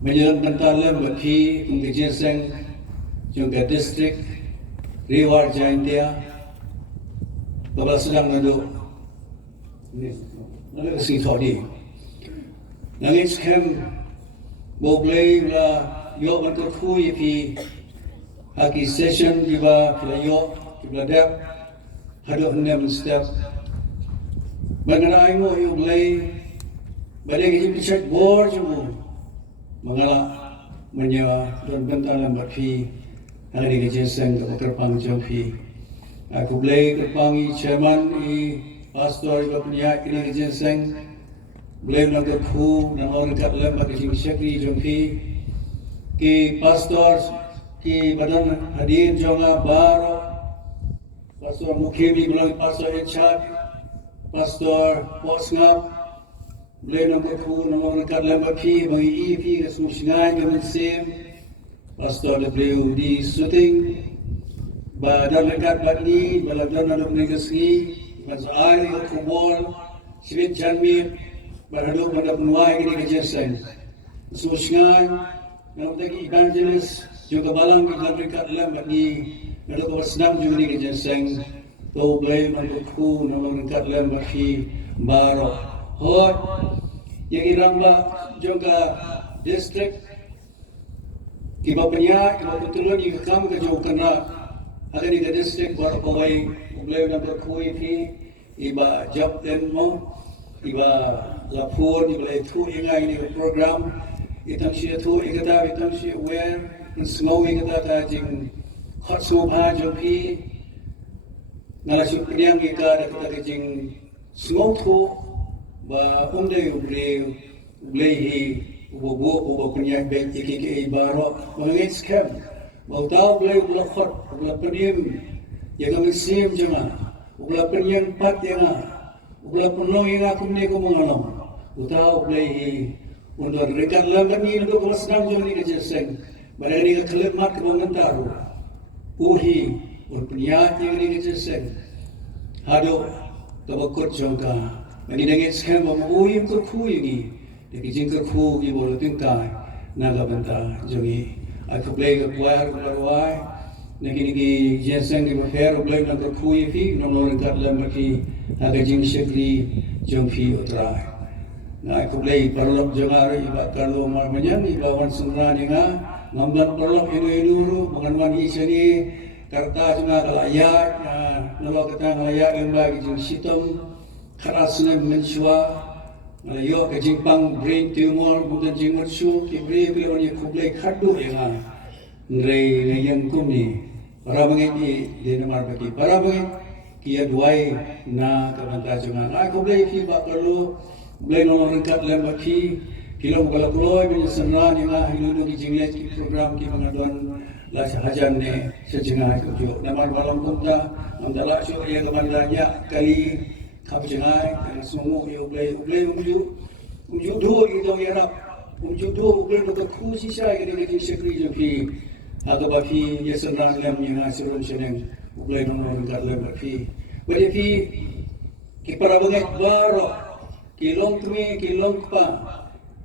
menjalankan talam bagi pengkajian juga distrik Rewar Jaintia bapak sedang nado nado kasih tadi nangis kem boblei la yo bantu kui pi haki session diba pila yo pila dep hado nem step mengenai mo yo blei balik ke pichat bor jumu mengalah menyewa dan bentar lambat fi hari ke jeseng ke kerpang jampi aku blei kerpangi chairman i pastor iba punya ini ke jeseng blei nak ku nang orang kat lambat ke sekri jampi ki pastor ki badan hadir jonga baro pastor mukhemi bilang pastor echat pastor posngap boleh nombor ku nombor dekat lambat pi bagi EP ke sungai dengan sim pastor W di shooting badan dekat bagi baladan dalam negeri pasal ke kubur sibit janmir berhadu pada penuai ini kejesan sungai yang tadi evangelis juga balang dekat lambat di ada kewasenam juga di kejesan tu boleh nombor ku nombor dekat lambat pi baru hot yang iramba juga distrik kiba penya kiba betul ni kam ke jauh kena ada di distrik baru kawai boleh nak berkui pi iba job dan mo iba lapor iba itu ingai ni program itang sia tu ikata itang sia aware in small ikata ta jing hot so ha jo pi ngala su pnyang ikata kita jing small tu ba umde ublehi ubo punya baik iki ibaro mengit scam mau tahu boleh ulah khot ulah pedim yang kami sim jema ulah penyang pat yang ulah penuh yang aku ni ko mengalam tahu boleh untuk rekat lambat ni untuk kemasnam jom ni kejeseng barang ni kelemat ke mengantaru uhi berpenyat yang ni kejeseng hado tabakut jongka Bagi dengan sekarang bahawa uyim kerfu ini, deki jing kerfu ini boleh tingkai naga benta jangi. Aku play ke kuar keluarway, negi jenseng di berfair play nak kerfu ini, nolong kat dalam bagi naga jing sekri jangfi utrai. Nah aku play perlok jangari iba kalau marmanya iba wan sunra denga ngamban perlok inu mengenwan isini karta cuma kalayak, nolong kata kalayak yang bagi jing sitom. Kerasnya mensua, yo kejimpang brain tumor, bukan jingmat su, kibri pilihnya kublai kadu yang ngrei yang kumi, para mengeti di nomor bagi para mengeti kia duai na kebanta jangan, kublai fi bak lalu, kublai nolong ringkat lem bagi, kilo kalau keluar menyesenran yang hidup di jinglet program ki mengadon lah hajan ne sejengah itu, nomor malam kumta, namdala su ia kemandanya kali kamu jangan dengan semua yang boleh umju dua itu yang nak umju dua boleh untuk kursi saya kita di sekri jadi atau bagi yasenran lem yang hasilun seneng boleh nombor dekat lem bagi jadi kita banyak baru kilong tumi kilong pa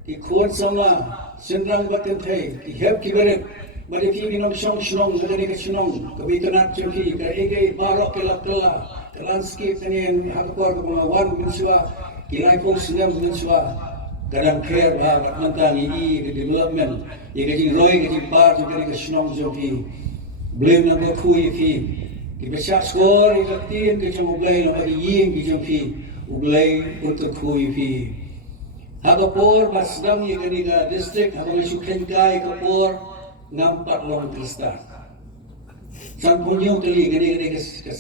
kikuan sama senang batin thai kihab kibaret bagi minum syong jadi kesyong kebitanat jadi kerja baru kelak landscape ni aku keluar ke wan mensua kilai pun senam mensua kadang care bahawa mentang ini di development ia kecil roy kecil par juga ni kesenang joki blame nak kui fi kita syak skor ia tin kecil blame nak bagi ying kecil fi blame untuk kui fi aku por basdam ia kini ke district aku lesu kenkai ke por nampak long kristal San Punyo kali gede ke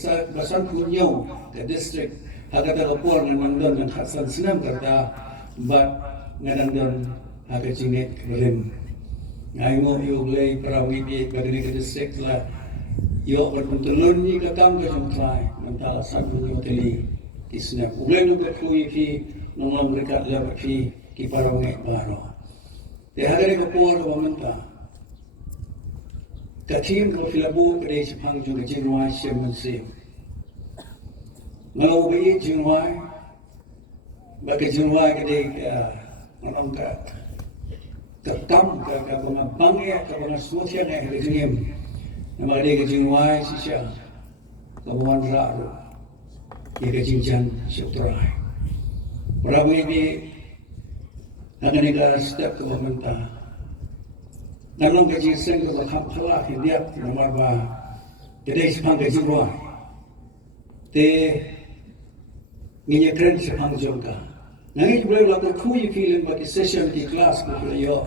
San Punyo ke distrik agak terlapor dengan mandon dan Hasan senam kata bat ngadang agak cingit berim ngai mo yo boleh perawi di bagi ke distrik lah yo berpuntelun ni ke kam ke jumpai mentala San Punyo kali kisna boleh nu berkui fi nomor mereka lebat fi ki perawi baru dia hari ke por ke mentah Katim kalau filabu kedai Jepang juga jenwai semensi. Kalau bagi jenwai, bagi jenwai kedai orang kat kam ka mga bangya ka mga smutyan ay kajingim na mga di kajingway siya kabuhan raro di kajingjan siya turay para hindi akan ika step ke pemerintah nanong kajingsen ke berkampala hindiap nomor ba kedai sepang kajingway te nginya keren sepang jongka nangis boleh lakukan kui feeling bagi session di kelas berkuliah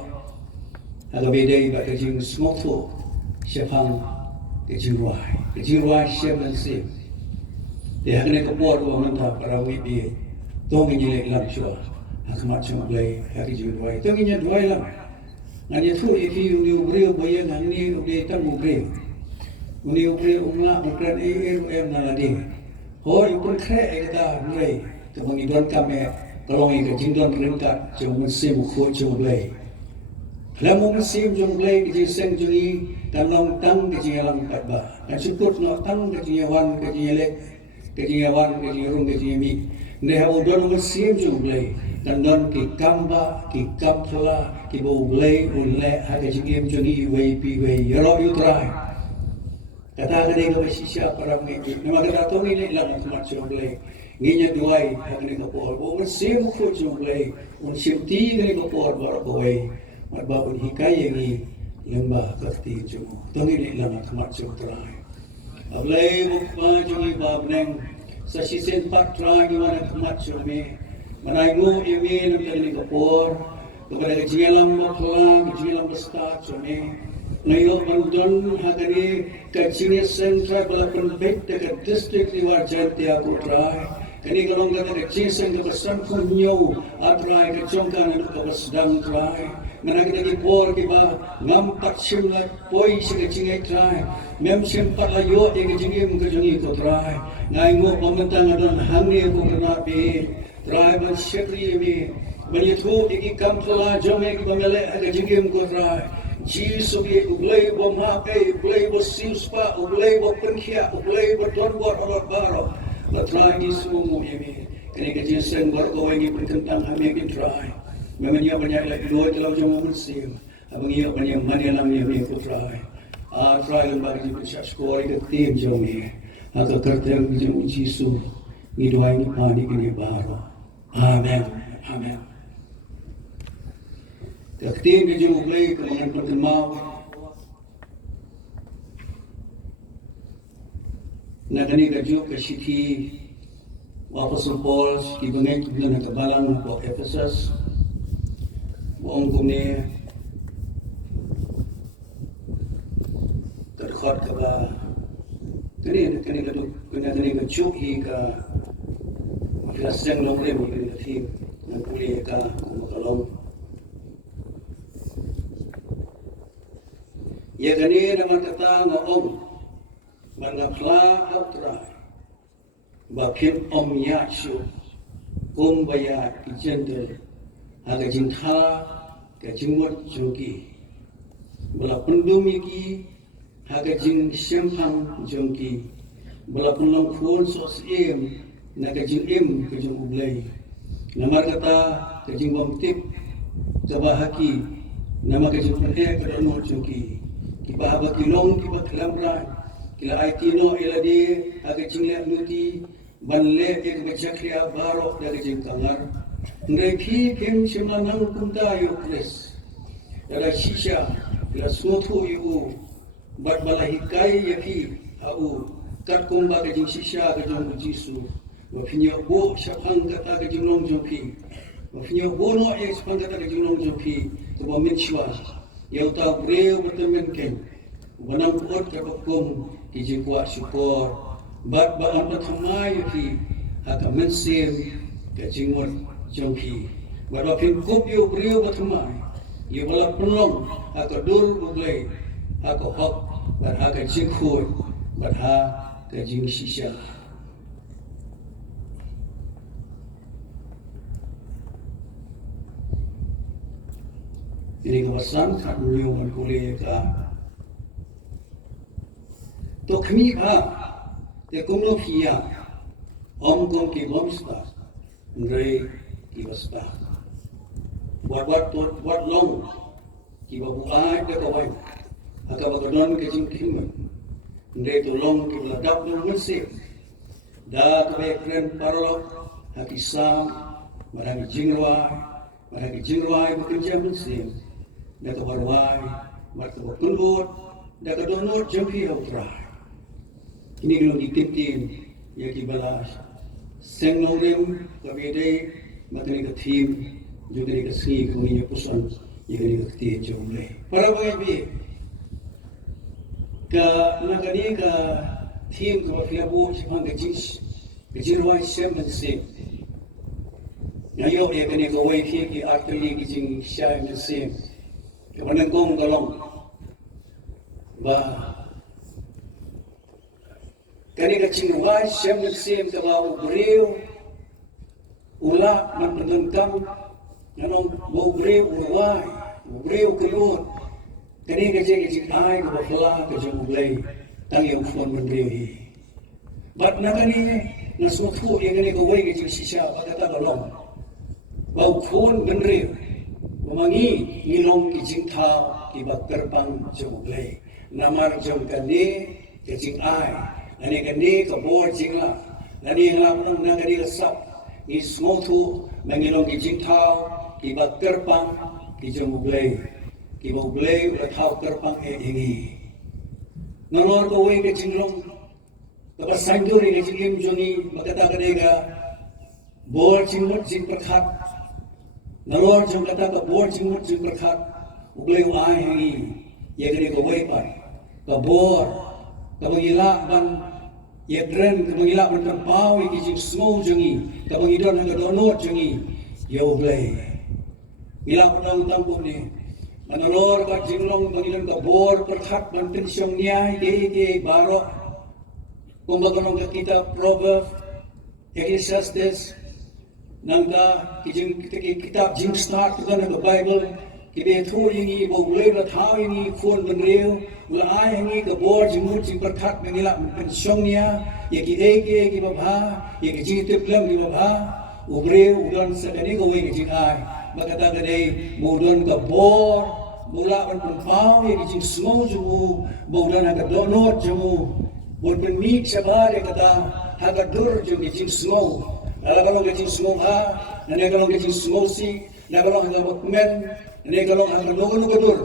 agak beda bagi jing smoke tu sepang kejingwai siapa sih dia kena kebuat pemerintah para wibi tong ini lam shua akmat cuma boleh hari jingwai tong ini dua lam ngani tu ifi uni ubrio boyen ngani ubri tan ubrio uni ubri umla ukran naladi ho ikun kre kita mulai kebangi don kami kalau ini kejingdon ringkat cuma musim khuat cuma boleh lalu musim cuma boleh kejiseng jungi tanong tang kejingalang patba dan syukur no tang kejingawan kejingalek kejingawan kejingarung kejingami neha udon musim cuma boleh dan don ki kamba ki kapla ki boleh boleh ada kejingam jungi wei yaro utrai kata kene ko sisya para ngi nama kata tong ini lang mat cuma boleh nginya duai kene ko por bo musim khuat cuma boleh musim ti kene ko por bar boy mat babun hikai ni lembah kerti cuma tong ini lama kemat cuma terai ablai bukma cuma babneng sasisen pat terai gimana kemat cuma menaimu imi nam tali kapor kepada kejingalam bakla kejingalam bestar cuma ngayo mandon hagani kejingasen tribal penbek dekat distrik Liwar Janti aku terai kini kalau kata kejingasen ke pesan kunyo atrai kejongkan ke pesdang terai mana kita dipor kiba ngam tak simlat poi sekecing try mem simpat layo e kejingim kejongi ko try ngai ngo pamantang adon hangi ko kena be try ban sekri mi ban yathu iki kampla jome ki bamele kejingim ko try ji sugi uglai bo ma kai uglai bo simspa uglai bo perkhia uglai bo donbor orot baro la try ni sumu mi kini kejisen bor ko wengi perkentang hami ki try memang ia banyak lagi dua dalam jam musim. Abang ia banyak mana lam ia punya try. Try lembaga di pusat sekolah ke tim jam ni. Agak kerja jam uji su. Ni doa ini panik ini baru. Amen. Amen. Ke tim jam mulai kemangan pertama. Nak ni kerja ke City. Apostle Paul di bengek dengan kebalang buat Ephesus. Buang kumni terkhot ke ba kini ke cuhi ke filaseng long rem kini ke tim nak boleh ke kumakalong ya kini dengan kata ngom mangapla outra bakin ya syu baya gentle agak cinta ke jingwat jongki bala pendumi ki agak jing sempang jongki bala pendom khon sos na ke jing ke jong ublai namar kata ke jing bomtip ke bahaki nama ke jing ke dono jongki ki bahaba kilong ki baklamra kila aitino iladi agak jing le nuti banle ke bejakria baro dari jing kangar Ndai pi pim shima nang kumta yu kles. Dada shisha, la sotu yu bat bala hikai ya pi au kat kumba ke jing shisha ke jong jisu. Wa pinyo bo shapang kata ke jing long jong pi. Wa pinyo bo no e shapang kata ke jing long jong pi. Ko ba min shwa. Yau ta breu betemen ken. Wa nang kuot ke bakum ki jing kuat syukur. Bat ba an pathamai ya pi. Haka men sim ke jing wat jongki baru pinkup yu brio batumai yu bala penolong haka dur uglai haka hok bar haka jingkhui bar haka jing shisha ini kawasan kat menyuman kuliah ka to kami ka te kumlo pia om kom ki bomsta ndrei Ibasta. Buat long kiba buai de kawai akaba kadon ke jing kim nde tolong kibla dap dul mense da kabe kren parlo hakisam maragi jingwai bekerja mense da kabarwai martaba kunbut da kadonor jampi utra ini kalau dikitin ya kibalas seng nongem kabede matni ka thim juga ni ka sni ko ni pusan ya ni ka tie jomle para bagai ka nakani ka thim ko fiabu sipang ka jis ka jirwai sem mense ngayo ya kani ko wai ki artli ki jing shai mense ke manengkong galong ba kani ka chingwai sem mense ka ba ubreu ula man pendengkam nanong ubreu ubreu keluar kani ka jing ai ka bafla ka jing ublei tang yang phone mendreu hi bat nakani na sufu yang kani ka wai ka jing shisha ba kata galong bau phone mendreu Memangi ngilong kijing thao ki bakter pang jong ublei namar jong kani ka jing ai nani kani ka bor jingla nani ngla nang na kani sap ni smotu mangilong ki jing thao ki ba terpang ki jong ublei ki ba ublei ula thao terpang e ingi nalor ko we ke jinglong ka ba sanjuri ke jingim jongi makata kani ga bor jingmut jing prakhat nalor jong kata ka bor jingmut jing prakhat ublei ai ingi ye kani ko we pa ka bor ka bangila ban Yedren kemangilak bertempau iki jing semua jengi, kemangidon hangga donor jengi, yoblei. Gila pedang tampuk ni, manolor kat jinglong kemangidon kabor perhat banten siang niai ke barok. Kumbakanong ka kita Proverb, Ecclesiastes, nangka kijing kitab jing start kita nangka Bible, kibe thu yingi boglei la thau yingi phone benreu. Mula ai hangi ka bor jimut jing perkat mengilak pensiongnya ya ki ege ki babha ya ki jitip lam ki babha ubre udon sakani ko we ki ai makata gade mudon ka bor mula ban pau ya ki jing smau jumu bodan ka donor jumu bol pen mik sabar ya kata haga dur jung ki jing smau ala kalong ki jing smau ha nane kalong ki jing smau si na kalong haga bakmen nane kalong haga nogo dur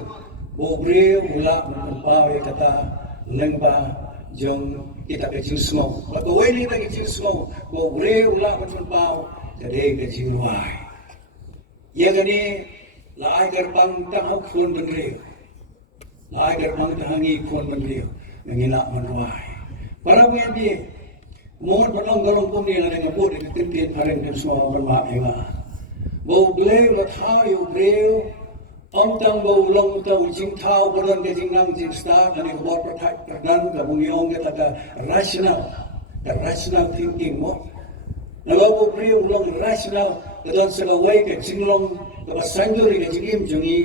Bobre mula menumpau ya kata lengba jong kita kecil semua. Maka wali kita kecil semua. Bobre mula menumpau jadi kecil ruai. Ya kani lai gerbang tahuk pun bendreu. Lai gerbang tahangi pun bendreu. Mengilak menuai. Para pengen mohon penolong pun ni ada ngabut di tintin pareng dan semua bermaaf ya. Bobre mula tahu ya breu. Om tang bau long tau jing thao badan ke jing nang jing star ani bor prathai pradan ka bungiong ke taka rational thinking mo nalo bo pri long rational kadon sega wai ke jing long ka basanjuri ke jing im jungi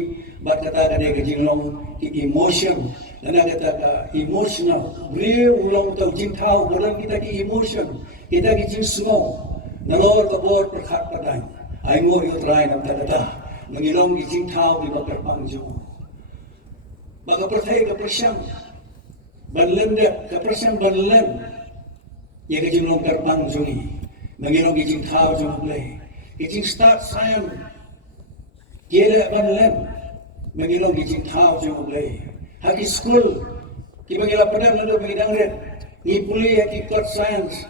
bat kata ka ke jing long ki emotion nana kata ka emotional pri long tau jing thao badan kita ki emotion kita ki jing smo nalo ka bor prathai pradan ai mo yo try nam kata mengilong di jing thao di bakar pangjo. Baka perthai ka persyang banlen de ka persyang banlen ye ka jing long kar pangjo ni mengilong di jing thao jo ble ki jing start sayan kele banlen mengilong di jing thao jo ble haki school ki mengila padang nado mengidang red ni puli haki court science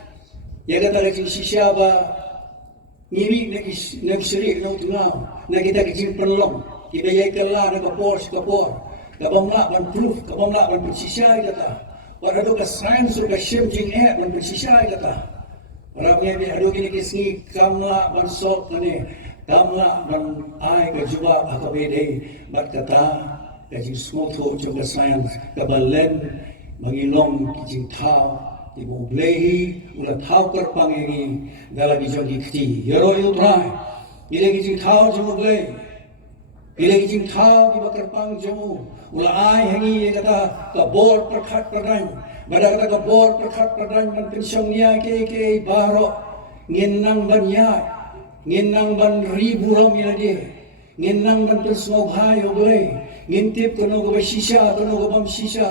ye ka ta jing shisha ba ngiri nak seri nak tengah nak kita kecil penlong kita yai kala nak kapor kabamla ban proof kabamla ban persisai kata pada ka science ka shim jing ban persisai kata orang ni adu kini kisni kamla ban sok ni kamla ban ai ka jawab akabede bat kata kajing smoto juga science kabalen mangilong kijing thao ibu blehi ulah thau kar pangengi galagi jogi khti yero yutrai ile kijing thau jomu blei ile kijing thau ki bakar pang jomu ulah ai hangi kata ka bor prakhat pradan bada kata ka bor prakhat pradan man pensiongnya ke baro nginang ban ya nginang ban ribu ram ya dia nginang ban persmo bhai oblei ngintip kono ko ba shisha kono ko bam shisha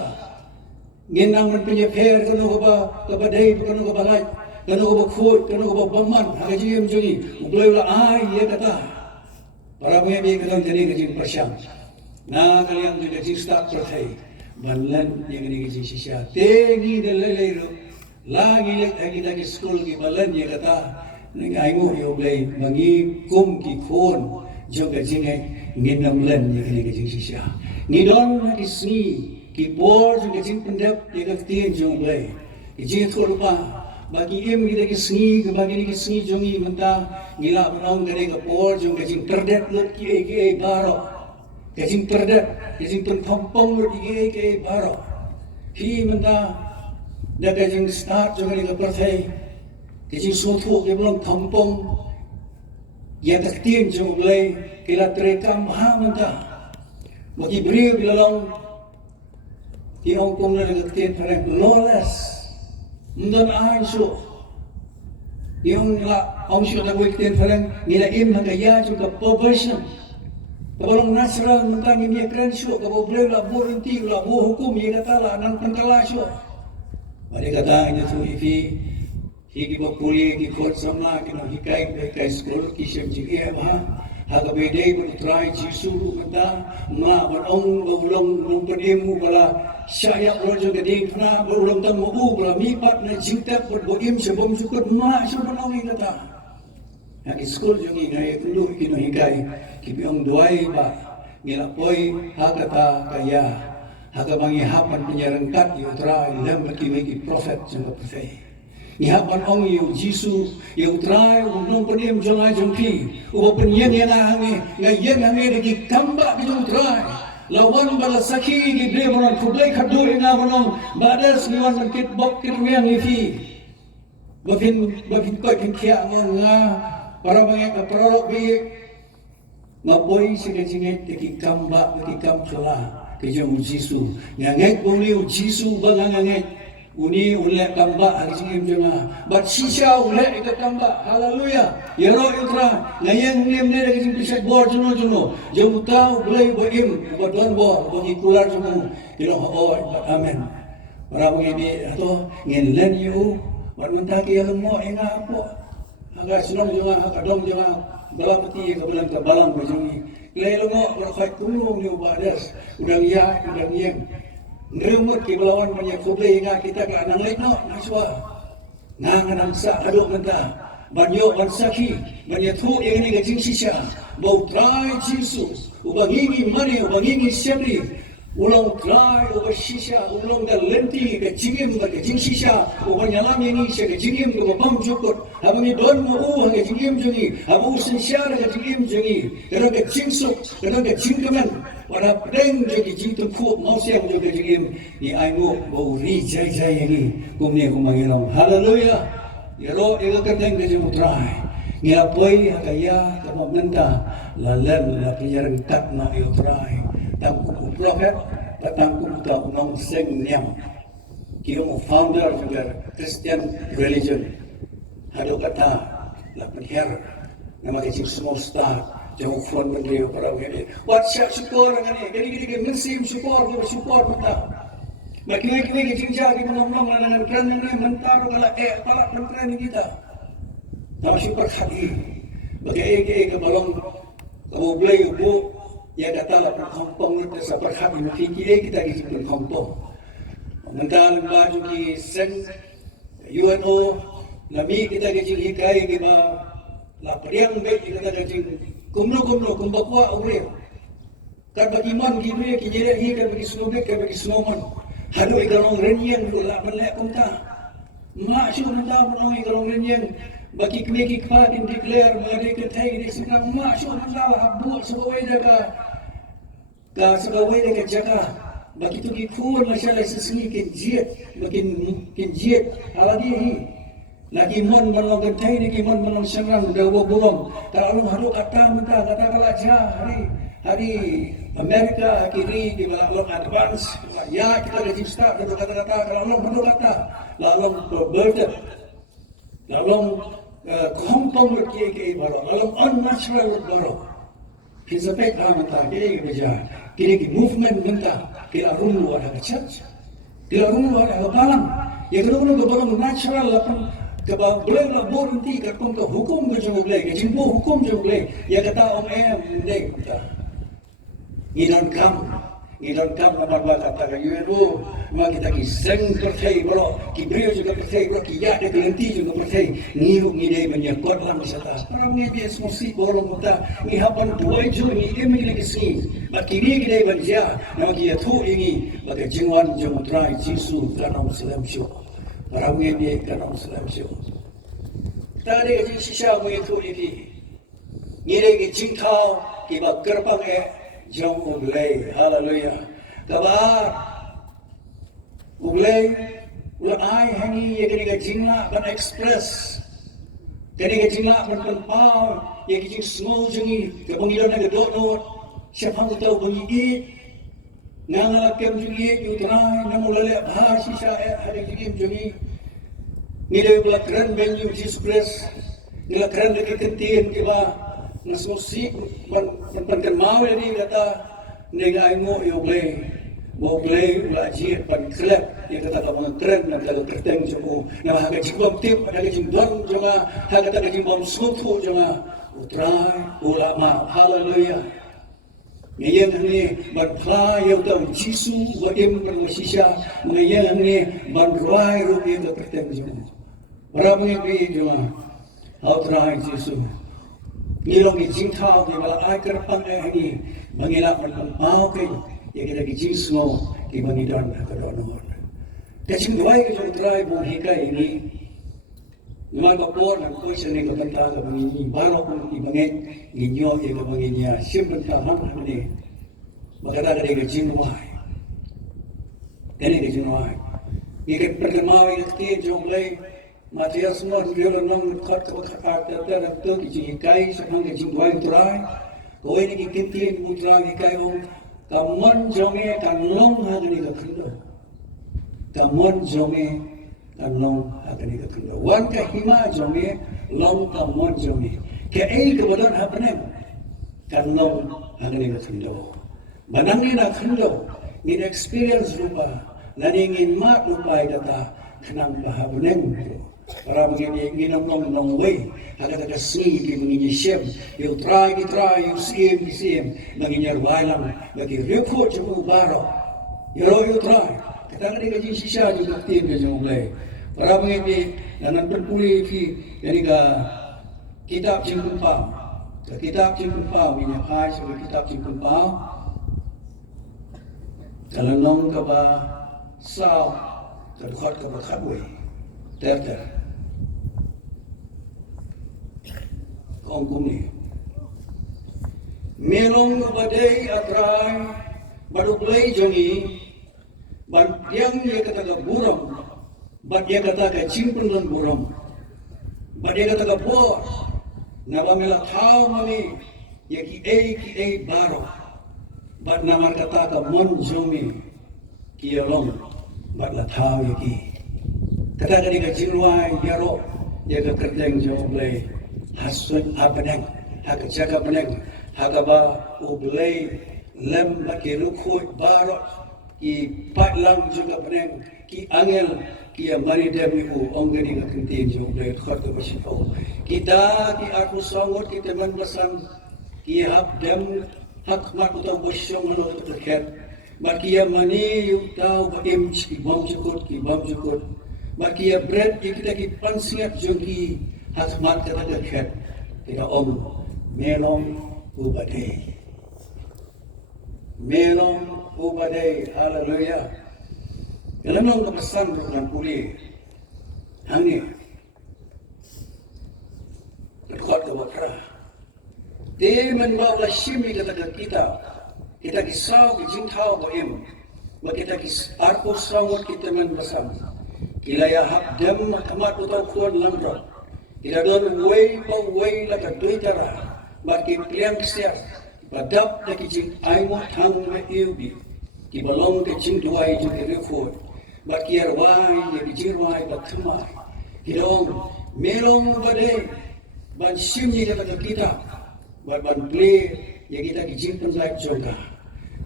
nginang man punya fair kono ko ba kabadai kono ko ba lai kono ko ba khut kono ko ba bamman haji em jogi ublai la ai ye kata para punya bi kadang jadi kajing persyam na kalian juga start perthai banlan yang ini kajing shisha tengi dalai ro lagi lagi school ki balan ye kata ngai ngo yo blai bangi kum ki khon joga jingai nginam len ye kini kajing shisha ngidon ki sni ki bor joga jing pendap ye ka tien jong blai ki jing thorpa bagi em kita ki sni ke bagi ki sni jongi menta ngila banong gade ka bor joga jing perdet lut ki ke baro kajing perdet kajing pen thompong lut ki ke baro hi menta da kajing start joga ni ka perthai kajing sothuk ke belum thompong ya tak tien jong blai kila terekam menta bagi beri bila long di Hong Kong na nagtian parang lawless mundan ay so yung nila ang siya nagtian parang nilaim na kaya juga perversion kabalong natural mentang ini keren so kabobrew la burinti la bu hukum ya kata la nang pangkala so ada kata ini tu ifi higi bakuli ki khot samna ki no hikai school ki shem ji ha Hagabede pun try jisu menta ma banong berulang belum pedemu bala saya rojo gede kena berulang tang mu bala mipat na jingta pun boim sebom sukut ma so banong kata hagi school jungi ngai kundu kino hikai ki biong duai ba ngila poi hakata kaya hagabangi hapan penyerengkat yu try lam ki prophet jeng prophet Ihapan ong yu Jisu yu try unong penim jangai jengpi uba penyen yang hangi ngayen hangi deki kamba yu try lawan bala sakhi gi bre monon fublai khadu inga monon badas niwan mankit bok kit wiang ifi bafin koi kin khia nga para banyak parolok bi ngapoi singa deki kamba deki kamchola ke jong Jisu ngangai boli Jisu bangangai uni ulek kamba hari sini jangan bat sisa ulek ikat kamba haleluya ya roh ultra ngayang nim ne dari sini bor jono jom tahu boleh boim buat bor bagi kular jono kilo oh amen para begini atau ngenlen yu bat mentaki yang mau enga apa agak senang jangan agak dong jangan balang peti ke balang bojungi lelo mo berkhait kulung yu badas udang ya udang yang ngeremut ke belawan banyak kublai nga kita ke anang lain no naswa nang sa aduk menta banyo bansaki banyak tu yang ini gajing sisa bau try jisu ubangingi mani ubangingi syabri ulang try ubah sisa ulang dah lenti gajingim gajing sisa ubah nyalam yang ini saya gajingim ke bam cukut abangi don mau gajingim jungi abu sensyar gajingim jungi kadang gajing suk kadang gajing keman pada pedeng jadi jitu ku mau siang juga jigim ni aimu bau ri jai ini kumni kumangilong haleluya ya ro ega kadang ke jemutrai ni apoi hakaya kama menta lalan la penyaran tak na yotrai tak ku prophet patang ku ta unong seng niam kio founder juga Christian religion hado kata la penher nama kecil semua start jauh phone benda para begini. WhatsApp syukur dengan ni. Gini mensim syukur, kita syukur mata. Bagi jinja kita ngomong dengan keren yang ni mentar kalau para keren kita. Tahu syukur hati. Bagi ke balong kamu boleh bu ya datang lah perkompong itu seperti ini fikir kita gitu perkompong. Mentar baju ki sen UNO lami kita gitu hikai kita la periang baik kita gitu kumno kumbakwa ure kan bagi man gini kijere hi kan bagi snowbek kan bagi snowman hadu ikalong renyeng la melek kumta ma syu nanta menong ikalong renyeng bagi kemeki kepalakin declare mengade ketai di senang ma syu nanta habu sebawai daga jaga bagi tu kikun masalah sesini kenjiat makin jiat haladi hi lagi mon balong kentai ni kimon balong serang dawa burung kalau halu kata minta kata kalaja hari Amerika kiri di balong advance ya kita dah start itu kata kalau halu kata lalu bird lalu kompong ke baru lalu unnatural baru kita pek amat tak dia kerja kini ki movement benta kila runu ada ke church kila runu ada ke balang ya kalau ke balang natural lapan ke boleh lah berhenti ke hukum ke jauh boleh ke jimbo hukum jauh boleh ya kata om dek kita Idon kam nomor kata ke UNO ma kita ki seng percaya bro ki brio juga percaya bro ki ya de kelenti juga percaya ngiru ngide menyekot lam wisata orang ni bias musik bolong kota ni hapan tuai ju ni emi lagi sini ba kini gide banja nama ki tu ini bagai jingwan jong trai jisu kana muslim show orang ni dia kana muslim show tadi ke sisa mu itu ini ngide ki jingtau ki ba gerbang jom uglay, hallelujah. Kabar, uglay, ulai hangi ya kini jingla ban express, kini jingla ban pau, ya kini small jungi, kebangiran yang gedor not, siapa tahu bunyi ngangalak kem jungi, utrai, namulale bahas sisa hari jungi, ni dia pula keren venue Jesus Christ, ni lah keren dekat kentin kiba. Nasusi pan mau ni kata nega aimo yo play lagi pan klep ya kata ka keren na kala kerteng jomo na haga jimbom tip haga jimbom joma haga ta jimbom sutu joma utrai ulama haleluya ngayon ni ban yo ta jisu wa im bersisa ngayon ni ban rai ru ya ta kerteng jomo ora mengi joma utrai jisu Nilong ijing tau di bala aikar pang ni mangilak man mau kay ya kita ijing smo ki mangidon ka donor. Kacing duai ka jong try mo hikay ini naman kapor ng kuisyon ni kapanta ka mangini baro kung ibangit ginyo ya ka manginya simpan taman ni makata ka di ijing duai. Kani ka ijing duai. Ikat perkemawi ka jong lay Matias semua dia nang kat kata dan tu kijing kai samang kijing dua turai kau ini kikintin putra kai om kamon jome kanlong hagani ka khendo kamon jome kanlong hagani ka khendo wan ka hima jome long kamon jome ke ei ke badan hapnen kanlong hagani ka khendo banangin na khendo in experience rupa naningin mat rupa data kanang bahabunen para begini nginong way agak agak sini begini siem you try you see begini walang bagi report cukup baro you try kita ni kaji sisa juga tim dia mulai para begini dan berpuli ki jadi ka kitab jingkumpa minyak hai sebagai kitab jingkumpa kalau nong ka ba sao terdekat ka ba khatwe ter Kong ni melong badai atrai baru play jongi bad yang dia kata ke buram bad dia kata ke cimpun dan buram bad dia kata ke bor nama mela thau mami ya ki baro bad nama kata ke mon jongi ki along bad la thau ya ki kata ke jinwai yaro ya ke kerteng jong play hasun abaneng hak jaga beneng hagaba ublay lem baki rukhoy barot ki patlang juga beneng ki angel ki amari demi u ongani ngakintin jo ublay khot ko bashifo kita ki aku sangot ki teman besan ki hak dem hak mat utau bosyong manot terket baki mani utau bakim ki bom jukut baki bread ki kita ki pansiat jogi Hasmat kata dekat tidak melong ubadai haleluya Kelemang kepesan dengan pulih Hangi Dekat ke bakra Dia membawa syimi kata kita kisau kijintau baim kita arko sangut kita bersama kila ya habdam kamat utau kuan lamrat kita don way la ka doi tara baki pliang siap badap na kijing aimo thang me yubi ki balong ke jing duai ju ke rekod baki arwai ya kijing wai bathma hidong melong bade ban simni kata kita ban play ya kita kijing penlai jonga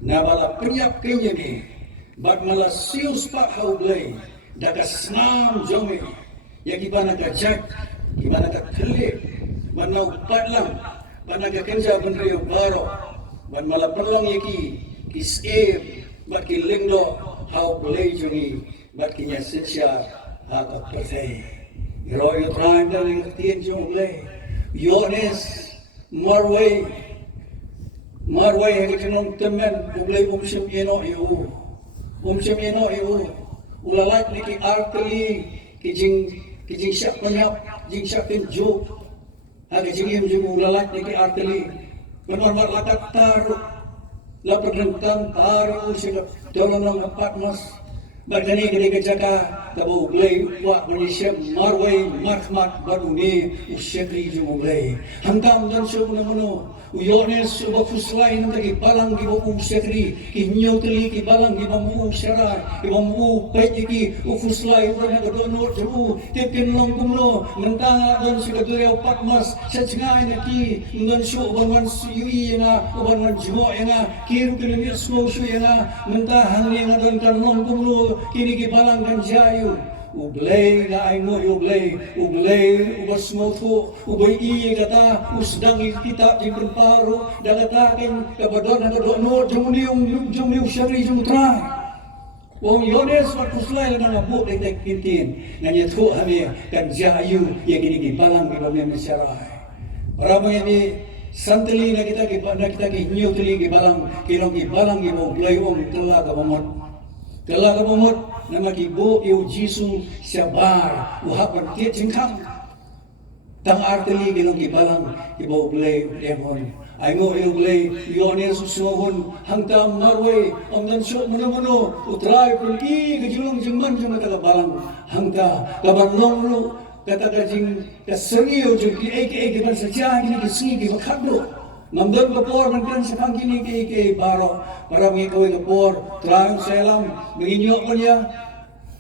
na bala penyak kenya ni bat mala sius pak haublay daga snam jomi ya gimana ka jak gimana ka khlip manau patlam bana ka kenja benrio baro ban mala perlang yaki kisem bat ki lingdo haublay jomi bat kinya sitya ha ka perthai ro yo try daling tien jomi yones marway yang kinong temen ublay umsim eno iu ulalak ni ki arteli kijing syak penyap jing syak penjuk ha kijing jing ulalak ni ki arteli benar lakat taruh lapar rentang taruh sila tolong nang empat mas bagani kini kejaka kabo ublay wa Malaysia marway marhmat baduni usyakri jing ublay hantam dan syukunamuno uyones subak fuslay ng tagi balang gibo usyakri ki nyoteli ki balang gibo usyara gibo pay ki ufuslay ng dono jemu tipin long kumno mentanga don sikadurya patmas sa tsingay na ki ngan syu ubangan suyui nga ubangan jimo nga kiru kinimit smo syu nga mentahang nga don kan long kumno kini ki balang kan jayu ublay na ay mo ublay ubas mo to ubay iya kata usdang kita di perparo dagatakin kabadon no jumniung syari jumutray wong yones makuslay na ngabuk tek pintin nganya to hami kan jayu ya kini ki balang ki bamya masyarai para ini santeli na kita ki nyuteli ki balang ki ublay om telah kabamot na magibo iyo Jisu sabar uhapan tiat jengkang tang arteli ginong gibalang ibo ublay lemon ay mo ublay yones susuhon hangtam marway ang dansyo muno utray pergi kejulong jengman jeng katagabalang hangta kabanlong lu kata kajing kaseriyo jeng ki eke ban saja gini kisini ki makadlo Namdol kapor man sa kangkini kay baro para mengikawin kapor terang selam menginyo ko niya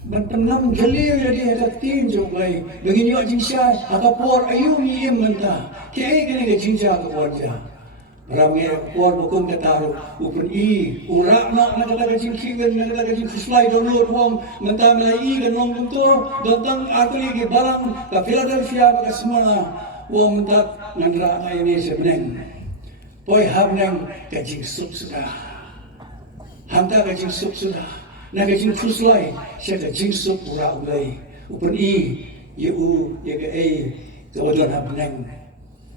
mantanam galir ya di hadatin joglay menginyo jing siya akapor ayun iyem manta kay gani ka jinja kapor ja para mengikawin bukong kataro upun ura na nakataga jing kiwen nakataga jing kuslay donor wong manta malay ganong bunto dotang atuli ki barang ka Philadelphia ka semua wong manta nandra ay ni sa beneng Poi hamnang kajing sup sudah, hamta kajing sup sudah, na kajing fuslay siya kajing sup ura ulay, upun ya ke kawadon hamnang,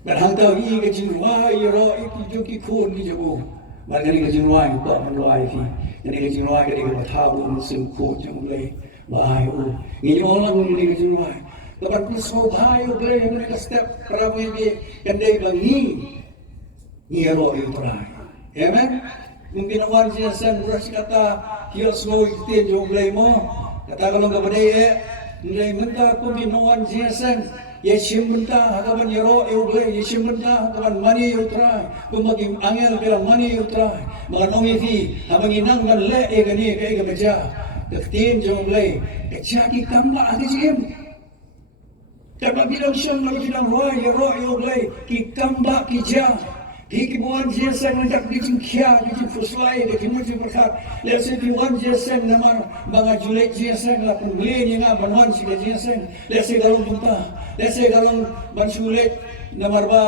berhangtau kajing ruay ro iki kun ki jago, bagani kajing ruay ko manruay ki, yani kajing ruay kadi kapataw musim ko jang ulay, bahay nginyo lang ni kajing ruay, kapan pusmo bahay ulay hamnang ka step para mo kanday bangi. Ngiro itray. Amen? Kung ginawan siya sa murasi kata, hiyos mo itin yung ulay mo, katakalong kabaday nilay menta kung ginawan siya sa, yesim menta, hakaban yaro ulay, yesim menta, hakaban mani utray, kung maging angel kaya mani utray, mga nomifi, habang inang manle, gani, kaya kamadya, katin yung ulay, katsaki kamba, akisim, kapag bilang siyang magiging roy, yaro ulay, kikamba, kijya, Kikibuan JSM nandak dijing kia dijing fuslay dijing mujib berkat lesi kibuan JSM nama banga julek JSM la pembeli nga banwan si JSM lesi galong bunta lesi galong ban sulet namar ba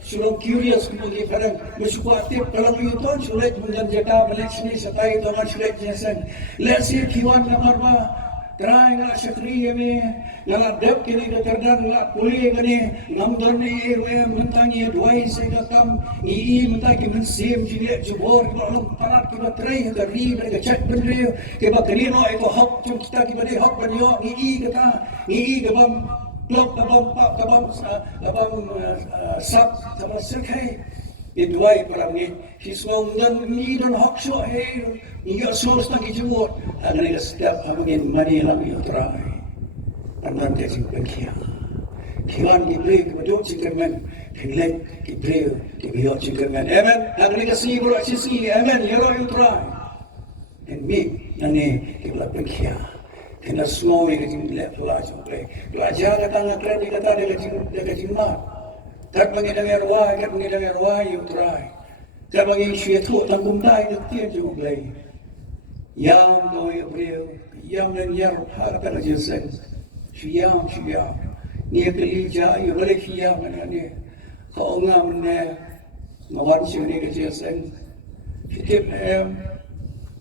sulong curious kung kadang bersukuatif kalau yuton sulet menjanjaka balik sini setai dengan sulet JSM lesi kibuan namar ba try nga syakriya me nga dep kini katerdan nga puli ngani ngamdar ni irwe mentangi duai segakam ii mentagi mensim jile jubor balong parat kiba tray ka ri ka chat benri kiba kanino iko hok chung kita kiba de hok banyo ii kata ii kabam blok kabam sap sama serkai Iduai parang ni hiswang dan ni dan hak so hey ni sos na kijumot ang nga step amagin mani lang try panan te sing pengkia kiwan ki break madot singkerman pinglet ki break ki biyo singkerman amen ang nga siguro sisi amen yero try and me nani ki bla pengkia kena semua yang kita lihat pelajar kata ngakran di kata dia kajing mat kat mengidang arwah, utrai. các bạn yêu xuyên thua tăng công tay được tiên cho một lời yang tôi beliau yang dan yang harap ada jasa yang ni kelija yêu balik yang ni kau ngam ni ngawan siu ni kejasa fikir em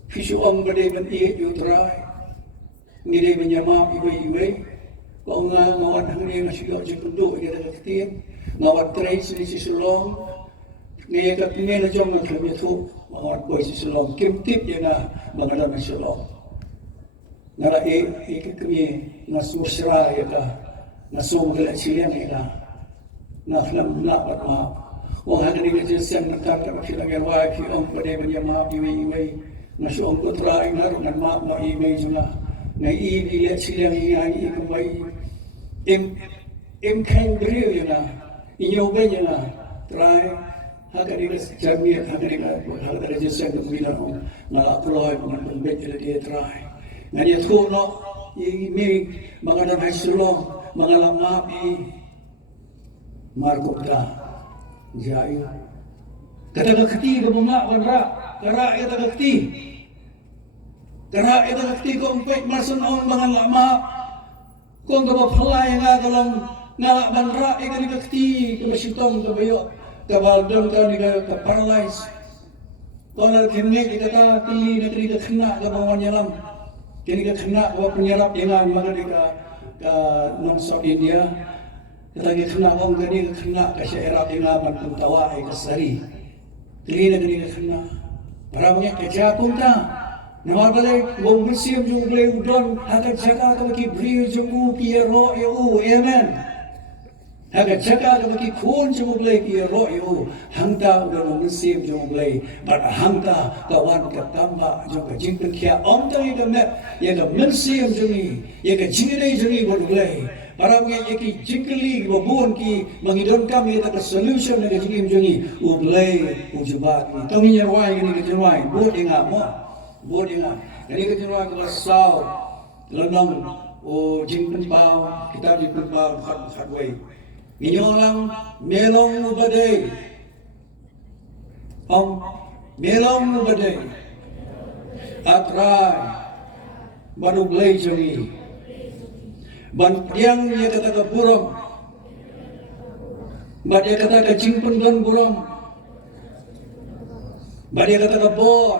fisu ang bade ban iet yu trai ni de menyama iwe kau ngawan hang ni ngasih je penduk dia ada ketien ngawan trai sini sisulong ni kat ni na jong ang kami tu ngawan boy sisulong kim tip dia na mengadan sisulong nara kami nasu sra ya ka nasu gala siliang ya na flam na pat ma wong hang ni je sen nakar ka filang ya wa fi om bade menyama iwe nasu om ko trai na ron ma iwe juna na iwi le siliang ya i kumai em khang brio ya na inyo ba ya na try hakari jami hakari jesen ko mina na proy mun bet dia try ngani thu no mi mga dan haisulo mga lamapi markopta jayo kata khati ko mga wanra kara ita khati ko umpet marsun on mga lama kung ka phalay nga kalong ngala banra ikani khati ko sitong ko bayo kabal don ka ni ka paralyze kalau kini kita pilih negeri ke kena ke bawah nyalam kini ke kena bawa penyerap dengan mana di ke North South India kita ke kena orang kini ke kena ke syairah dengan pun tawa ke sari pilih negeri ke kena para punya kerja pun tak nawar balik wong musim jung boleh udon akan jaga ke bagi beri jung piero amen Haga jaga ka baki khon jung blai ki ro yo hangta ga no sim jung blai but hangta ka wan ka tamba jung ka jing kya om ta ga me ye ga min sim jung ni ye ga jing dei jung ni bo blai para nge ye ki jingli bo bon ki mangidon kam ye ta solution ga jing jung ni u blai u jubat ni tong ni wai ni ga jung wai bo dinga bo dinga ni ga jung wai ga sao lonong o jing pen pao kita jing pen pao khat wai Minyolang melong badai, melong badai, atrai, baru belai jongi, ban tiang dia kata ke buram, ban dia kata ke jingpun dan buram, ban dia kata ke bor,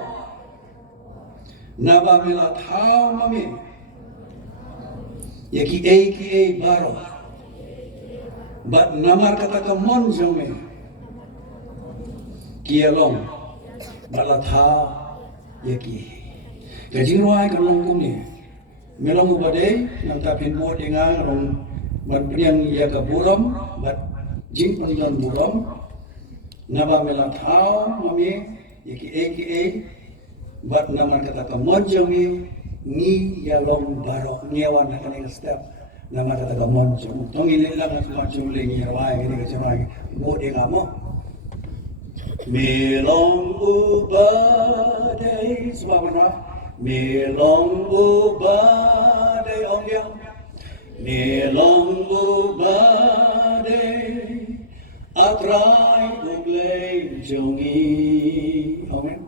naba melat hau mami, ya ki baro. But namar kata ka mon jome kialong balatha yaki kajirwai kalong kuni melong badai nang tapin mo dinga rong ban priang ya ka buram bat jing panion buram naba melatha mami yaki but namar kata ka mon jome ni yalong baro ngewan na step nama kata gamon jom tong ile lang at macam lengi rawai ini kecamai buat dia ngamo melong ubadai sebab apa melong ubadai om dia melong ubadai atrai ublei jongi amen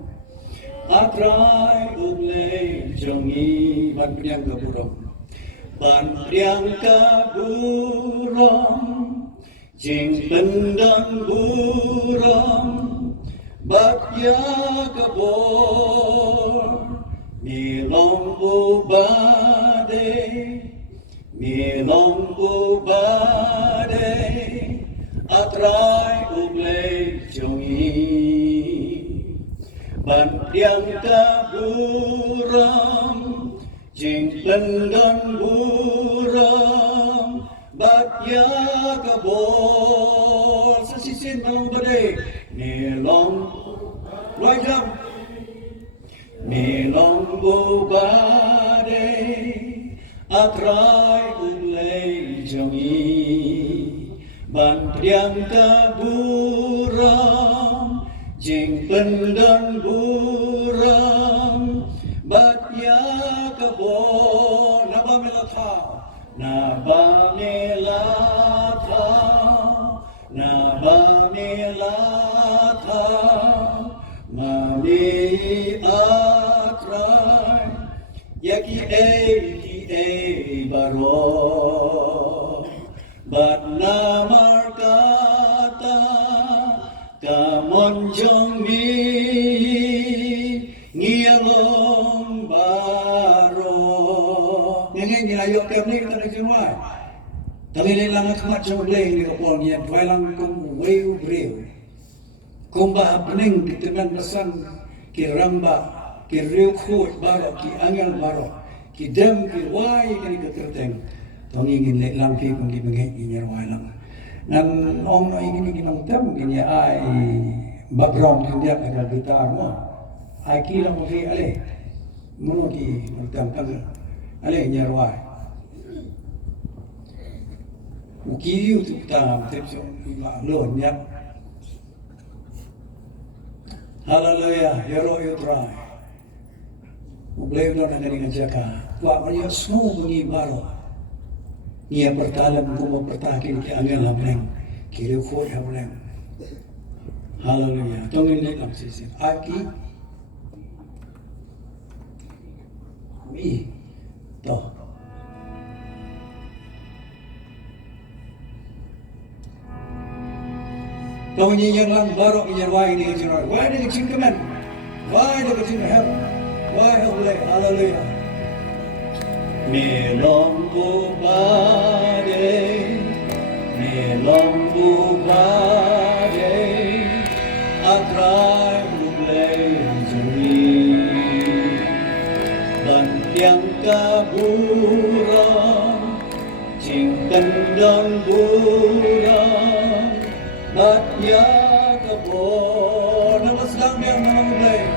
atrai ublei jongi ban priang keburong ban priang kaburam jing pendang buram bat ya kabor milong ubade atrai ublei jongi ban priang kaburam jing pendang buram bat ya kabor sesisin melong badai melong lojam melong badai atrai ulei jongi ban priang kaburam jing pendang buram bat ya kabor naba melatha ki baro bat namar kata kamon jong mi ngiyalong baro ngeng ngayok kem ni kita nak semua tapi lang kemat jong leng ni ko ni dwai lang kong weu breu kong ba pening kiteman pesan ki ramba ki riu khut baro ki angel baro ki dem ki wai ki keterteng tong ingin lek lang pi kong ki bengek ni wai lang nan ong ingin ki nang tem ki ai background ki dia ka gitar mo ai ki lang fi ale mono ki tam pag ale ni wai uki yu tu tam tep so ma lo nya haleluya hero you try Beliau dah dengan jaga. Wah, dia semua bunyi baru. Ia bertalam kuma bertakin ke angin lamleng, kiri kuat lamleng. Haleluya. Tunggu ni lam sisi. Aki, mi, toh. Tunggu ni yang lang baru yang wai ni kecil. Wai ni kecil keman. Wai ni kecil help. Why hallelujah. Melombu bade, atrai mulejumi, dan tiang kaburan, cingkan dan buran, batya kabor, nama sedang yang nama mulai.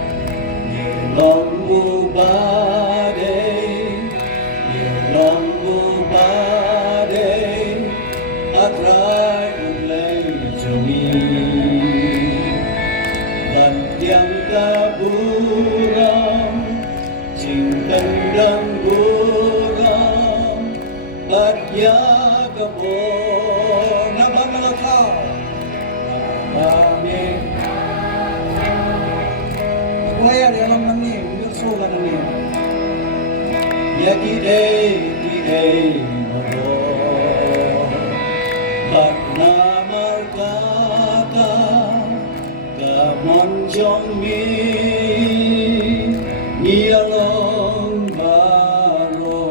Melombu bade, atrai mulejumi, dan tiang kaburan, cingkan dan buram, batya kabor, nama melakau, amin. Waya dalam nani, musuh nani. Ya kidei maro, bat namar kata, kamon jong mi, ngiyalong baro.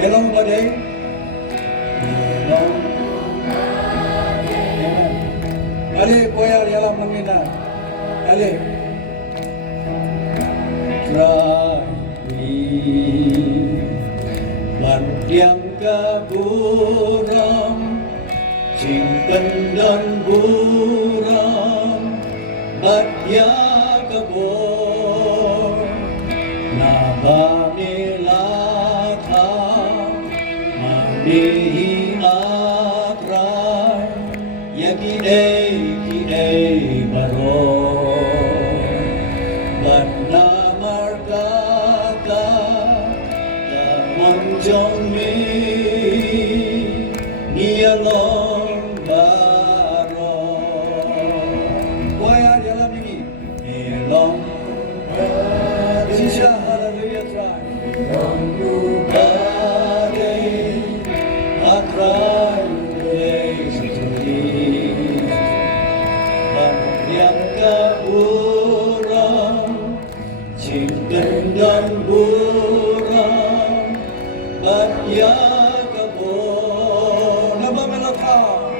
Belong badai, belong. Ale koya dalam nani. Ale, try me, yang kaburam, cingkan dan buram, batya kabor, nabani lata, mamihi atrai, ya kidei baro. Namar kata kamon jong mi ngiyalong baro. Waya dalam ini elong sisa haleluya try elong bade atrai lei yang kaburam, cingkan dan buram, batya kabor, nama melakau,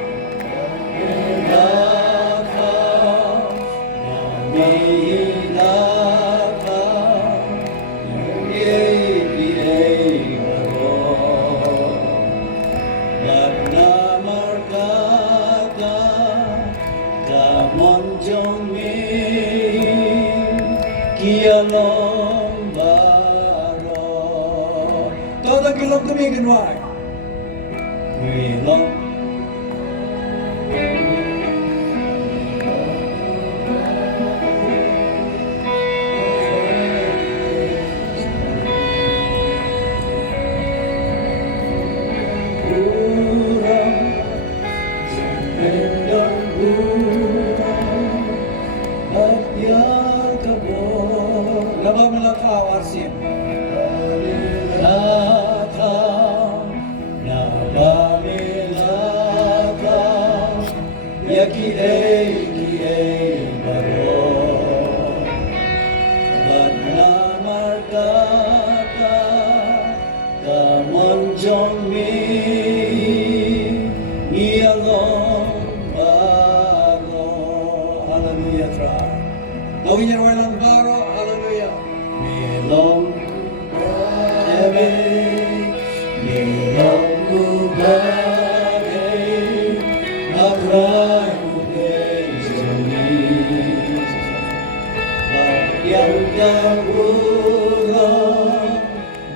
Kialong baro, todo kilong tumigin wai, kilong. Nama melata wasim. Melata, naba melata, ya ki ei baro. But namartata, kamon jong mi, along baro. Hallelujah, try. Tawagin niyo naman ang baro, hallelujah. Melong ebe, melong ubade, akray ubay joni. Bagyang kaburang,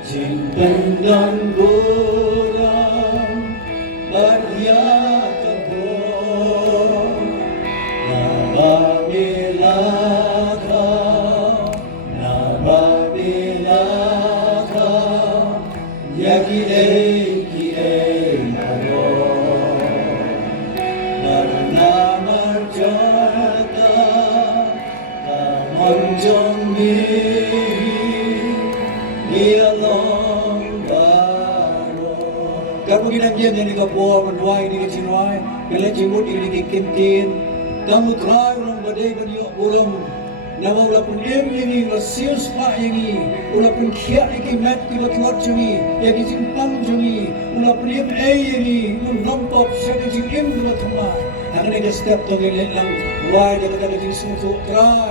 jintandang burang, bagyang kabur, nababilaka, nababilaka, yaki ei aro, namarjata, kamonjong mi along baro. Kamu ginagyan niya ni kabuha, manuay ni kachinuay, kala jimut ini kikintin, kamu try ulang badai banyo ulang, nama ulah pun ini lasil spa ini, ulah pun kia iki mat kibat kibat juni, ya kijimpang juni, ulah pun ini, lampap saya kijim kibat thama, akan ada step tongin lang, why dia kata kijim susu try,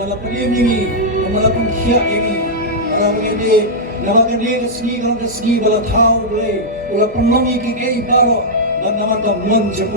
malah pun ini, malah pun kia ini, malah begini. Nama kini kesegi kalau kesegi bala tahu boleh, ulah pun mangi kiki baro dan nama tak mun